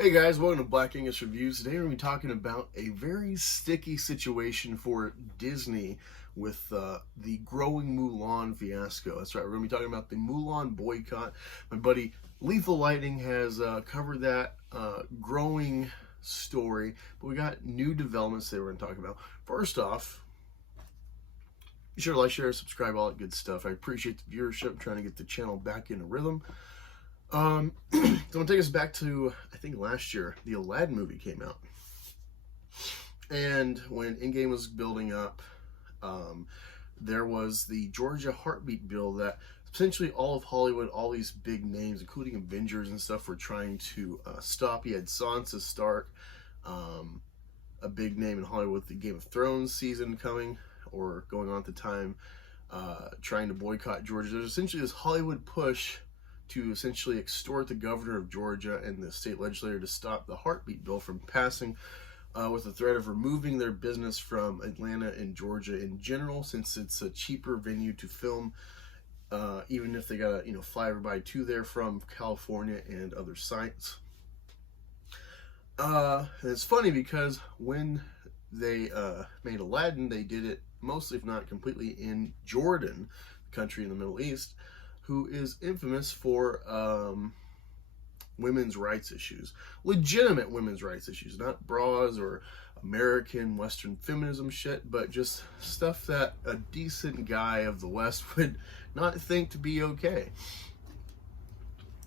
Hey guys, welcome to Black Angus Reviews. Today we're going to be talking about a very sticky situation for Disney with the growing Mulan fiasco. That's right, we're going to be talking about the Mulan boycott. My buddy Lethal Lightning has covered that growing story, but we got new developments that we're going to talk about. First off, be sure to like, share, subscribe, all that good stuff. I appreciate the viewership. I'm trying to get the channel back into rhythm. So I'm gonna take us back to, I think last year, the Aladdin movie came out. And when Endgame was building up, there was the Georgia heartbeat bill that essentially all of Hollywood, all these big names, including Avengers and stuff, were trying to stop. You had Sansa Stark, a big name in Hollywood with the Game of Thrones season coming, or going on at the time, trying to boycott Georgia. There's essentially this Hollywood push to essentially extort the governor of Georgia and the state legislature to stop the heartbeat bill from passing, with the threat of removing their business from Atlanta and Georgia in general, since it's a cheaper venue to film, even if they gotta fly everybody to there from California and other sites. And it's funny because when they made Aladdin, they did it mostly, if not completely, in Jordan, the country in the Middle East, who is infamous for women's rights issues, legitimate women's rights issues, not bras or American Western feminism shit, but just stuff that a decent guy of the West would not think to be okay.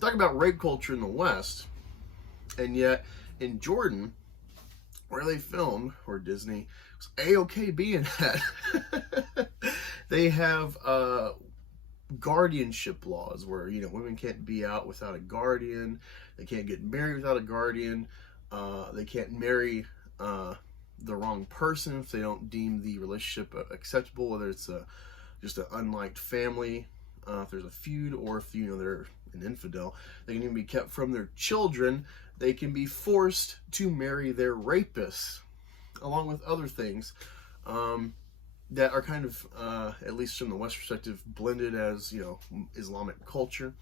Talk about rape culture in the West, and yet in Jordan, where they filmed, where Disney was A-okay being at, they have guardianship laws where women can't be out without a guardian, they can't get married without a guardian, they can't marry the wrong person if they don't deem the relationship acceptable, whether it's just an unliked family, if there's a feud, or if they're an infidel. They can even be kept from their children. They can be forced to marry their rapists, along with other things that are kind of, at least from the West perspective, blended as, Islamic culture.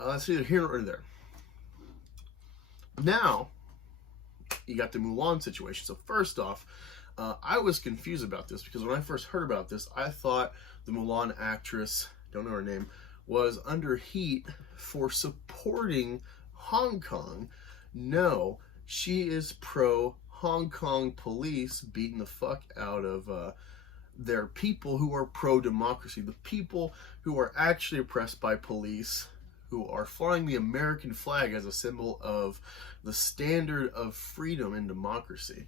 It's either here or there. Now, you got the Mulan situation. So first off, I was confused about this because when I first heard about this, I thought the Mulan actress, don't know her name, was under heat for supporting Hong Kong. No, she is pro Hong Kong police beating the fuck out of their people who are pro-democracy, the people who are actually oppressed by police, who are flying the American flag as a symbol of the standard of freedom and democracy.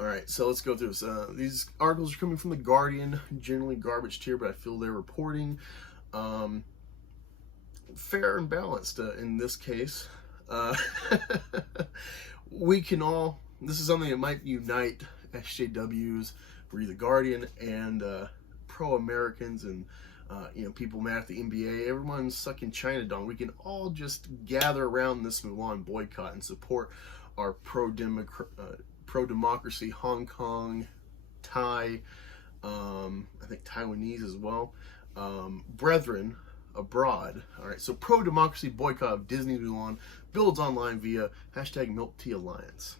All right, so let's go through this. These articles are coming from The Guardian, generally garbage tier, but I feel they're reporting fair and balanced in this case. We can all, this is something that might unite SJWs, The Guardian, and pro-Americans, and people mad at the NBA. Everyone's sucking China dong. We can all just gather around this Mulan boycott and support our pro-democracy Hong Kong, Thai, I think Taiwanese as well, brethren abroad. All right, so pro-democracy boycott of Disney Mulan builds online via #MilkTeaAlliance.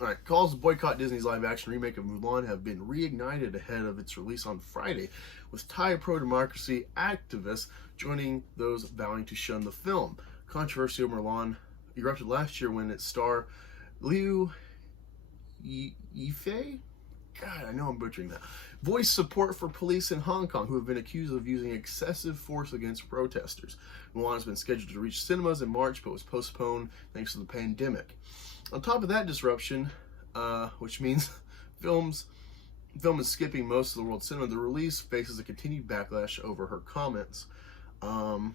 All right, calls to boycott Disney's live-action remake of Mulan have been reignited ahead of its release on Friday, with Thai pro-democracy activists joining those vowing to shun the film. Controversy over Mulan erupted last year when its star Liu Yifei, God, I know I'm butchering that, voiced support for police in Hong Kong who have been accused of using excessive force against protesters. Mulan has been scheduled to reach cinemas in March, but was postponed thanks to the pandemic. On top of that disruption, which means film is skipping most of the world's cinema, the release faces a continued backlash over her comments. And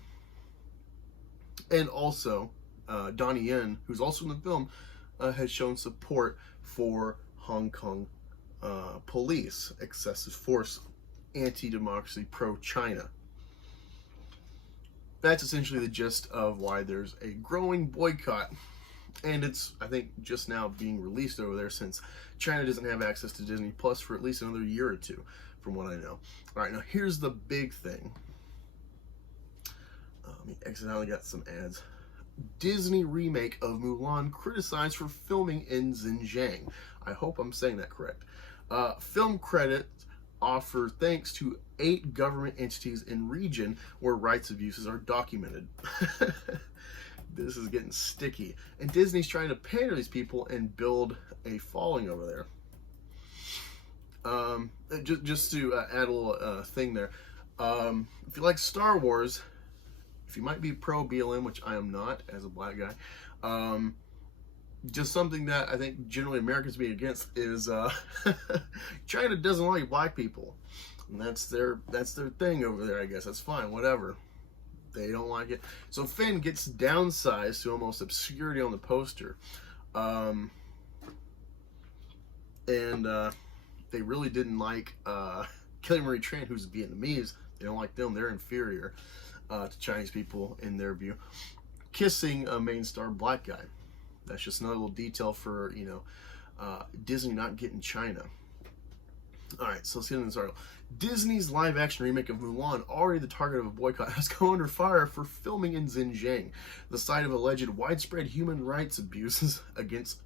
also, Donnie Yen, who's also in the film, has shown support for Hong Kong police, excessive force, anti-democracy, pro-China. That's essentially the gist of why there's a growing boycott. And it's, I think, just now being released over there, since China doesn't have access to Disney Plus for at least another year or two, from what I know. All right, now here's the big thing. Let me exit out. I got some ads. Disney remake of Mulan criticized for filming in Xinjiang. I hope I'm saying that correct. Film credits offer thanks to 8 government entities in region where rights abuses are documented. This is getting sticky. And Disney's trying to pander these people and build a following over there. Just to add a little thing there. If you like Star Wars, if you might be pro BLM, which I am not as a black guy, just something that I think generally Americans be against is China doesn't like black people, and that's their thing over there. I guess that's fine, whatever. They don't like it. So Finn gets downsized to almost obscurity on the poster, and they really didn't like Kelly Marie Tran, who's Vietnamese. They don't like them. They're inferior to Chinese people in their view. Kissing a main star black guy. That's just another little detail for, Disney not getting China. Alright, so let's get into this article. Disney's live-action remake of Mulan, already the target of a boycott, has come under fire for filming in Xinjiang, the site of alleged widespread human rights abuses against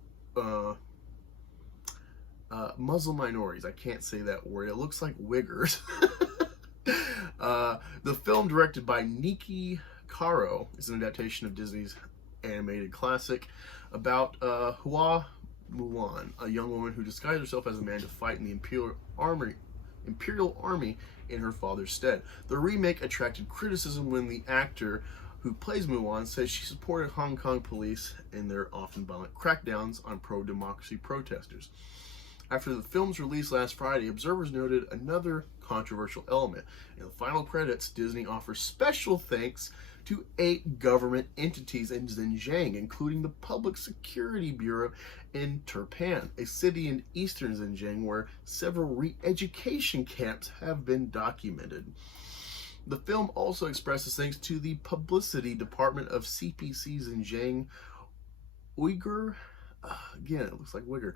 Muslim minorities. I can't say that word. It looks like Uighurs. The film, directed by Niki Caro, is an adaptation of Disney's animated classic about Hua Mulan, a young woman who disguised herself as a man to fight in the imperial army in her father's stead. The remake attracted criticism when the actor who plays Mulan says she supported Hong Kong police in their often violent crackdowns on pro-democracy protesters. After the film's release last Friday, observers noted another controversial element. In the final credits, Disney offers special thanks to 8 government entities in Xinjiang, including the Public Security Bureau in Turpan, a city in eastern Xinjiang where several re-education camps have been documented. The film also expresses thanks to the Publicity Department of CPC Xinjiang Uyghur, again, it looks like Uyghur,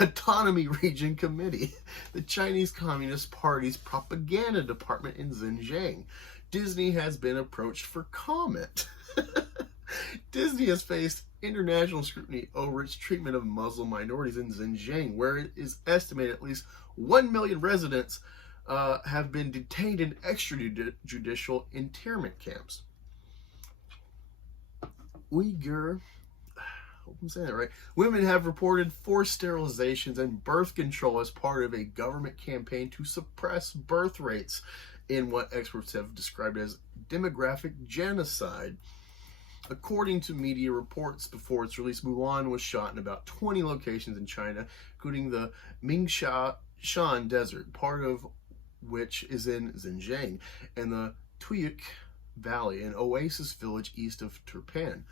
Autonomy Region Committee, the Chinese Communist Party's propaganda department in Xinjiang. Disney has been approached for comment. Disney has faced international scrutiny over its treatment of Muslim minorities in Xinjiang, where it is estimated at least 1 million residents have been detained in extrajudicial internment camps. Uyghur, I hope I'm saying that right, women have reported forced sterilizations and birth control as part of a government campaign to suppress birth rates in what experts have described as demographic genocide. According to media reports before its release, Mulan was shot in about 20 locations in China, including the Mingshan Desert, part of which is in Xinjiang, and the Tuyuk Valley, an oasis village east of Turpan.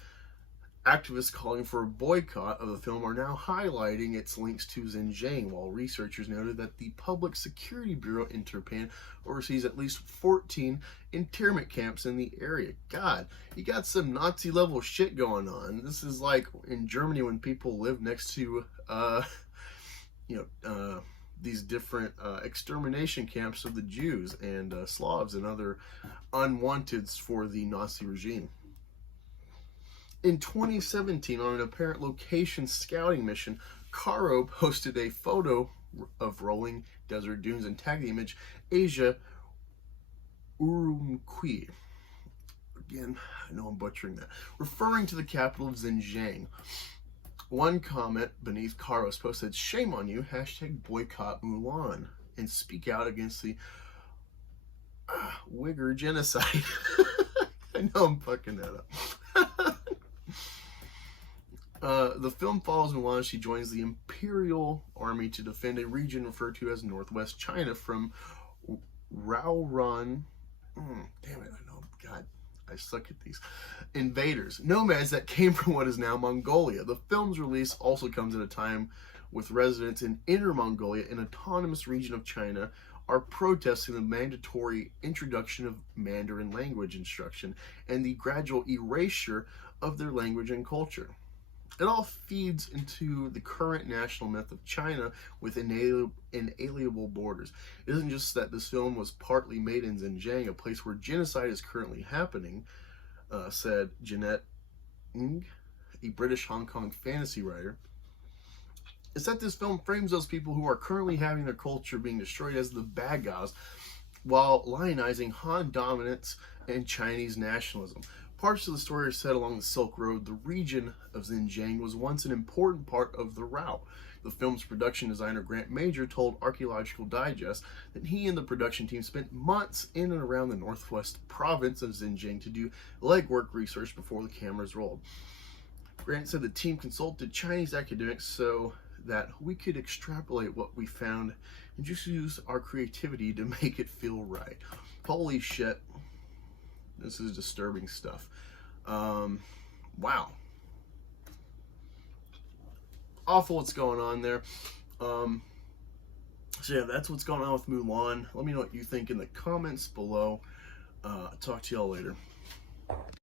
Activists calling for a boycott of the film are now highlighting its links to Xinjiang, while researchers noted that the Public Security Bureau in Turpan oversees at least 14 internment camps in the area. God, you got some Nazi-level shit going on. This is like in Germany when people live next to, these different extermination camps of the Jews and Slavs and other unwanteds for the Nazi regime. In 2017, on an apparent location scouting mission, Caro posted a photo of rolling desert dunes and tagged the image Asia Urumqi. Again, I know I'm butchering that. Referring to the capital of Xinjiang. One comment beneath Caro's post said, "Shame on you, #boycott Mulan, and speak out against the Uyghur genocide." I know I'm fucking that up. The film follows Mulan as she joins the Imperial Army to defend a region referred to as Northwest China from Raoran. Damn it, I know, God, I suck at these. Invaders, nomads that came from what is now Mongolia. The film's release also comes at a time with residents in Inner Mongolia, an autonomous region of China, are protesting the mandatory introduction of Mandarin language instruction and the gradual erasure of their language and culture. It all feeds into the current national myth of China with inalienable borders. It isn't just that this film was partly made in Xinjiang, a place where genocide is currently happening, said Jeanette Ng, a British Hong Kong fantasy writer, is that this film frames those people who are currently having their culture being destroyed as the bad guys, while lionizing Han dominance and Chinese nationalism. Parts of the story are set along the Silk Road. The region of Xinjiang was once an important part of the route. The film's production designer Grant Major told Archaeological Digest that he and the production team spent months in and around the northwest province of Xinjiang to do legwork research before the cameras rolled. Grant said the team consulted Chinese academics so that we could extrapolate what we found and just use our creativity to make it feel right. Holy shit. This is disturbing stuff. Wow. Awful what's going on there. So yeah, that's what's going on with Mulan. Let me know what you think in the comments below. Talk to y'all later.